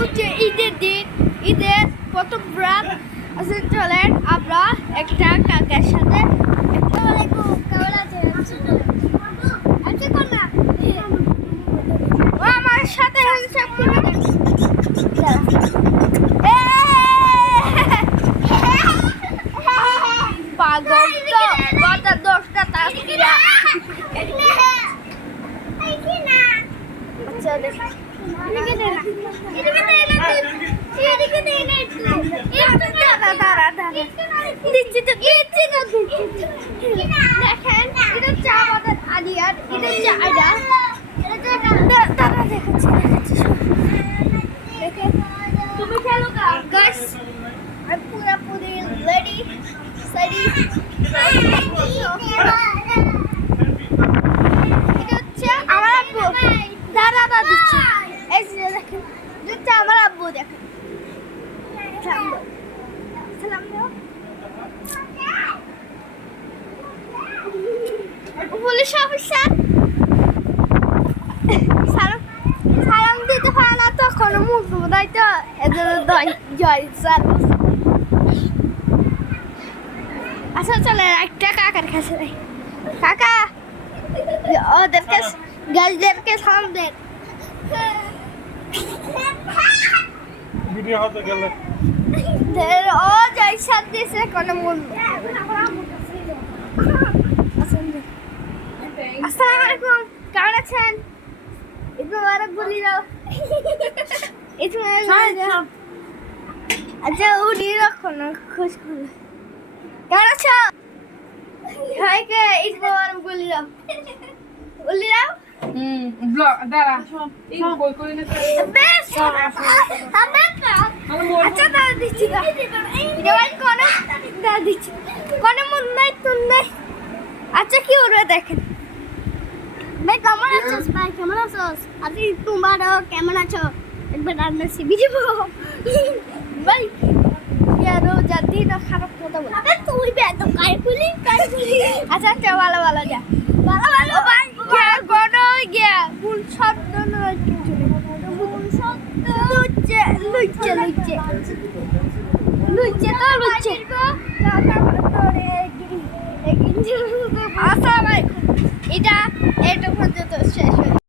হচ্ছে ঈদের দিন, ঈদের প্রথম রাত। আসলে চলেন আমরা একটা কাকার সাথে কেমন আছে ও আমার সাথে হ্যান্ডশেক করবে। পাগল তো গত 10টা তাকিরা আচ্ছা দেখ দেখেন এটা চা বাগান আলিয়ার এটা চা আডা তারা দেখাচ্ছি দেখেন তুমি খেলো গাইস আমি পুরোপুরি রেডি সাইডি এটা হচ্ছে আমার আব্বু দাদা দিচ্ছে এই যে দেখেন এটা আমার আব্বু দেখেন সালাম দাও পুলিশ অফিসার সালাম দিতে পারে না তখন মুখ বোধহয় তো এদের জয় স্যার। আচ্ছা চলে একটা কাকার কাছে যাই। কাকা ওদেরকে গাছদেরকে সালাম দেন। ভিডিও হতে গেলে ও জয় স্যার দিয়েছে কোনো মূল। আসসালামু আলাইকুম, কেমন আছেন? ঈদ মোবারক বলি দাও। ঈদ মোবারক। আচ্ছা উনি রাখুন খুশ খুশ। কেমন আছো? ভাইকে ঈদ মোবারক বলি দাও। বলি দাও। ব্লগ দাঁড়া এই কই কই না বেশ আচ্ছা দাও দিচ্ছি দাও। জবাই কোন দাও দিচ্ছি। কোন মন নাই তুন নাই। আচ্ছা কি ওরে দেখেন। ভাই কেমন আছিস ভাই কেমন আছিস? আরে তোমারও কেমন আছো? একবার রান্না শিখে দিব ভাই ইয়ারো জাতি না খারাপ কথা বল। আরে তুই বে তো কাই খুলি আচ্ছা আচ্ছা ভালো ভালো যা ভালো ভাই কে কোন গিয়া ভুল শব্দ নয় কিছু ভুল শব্দ লুচে লুচে লুচে লুচে তো লুচে আচ্ছা ভাই এটা পর্যন্ত শেষ হয়েছে।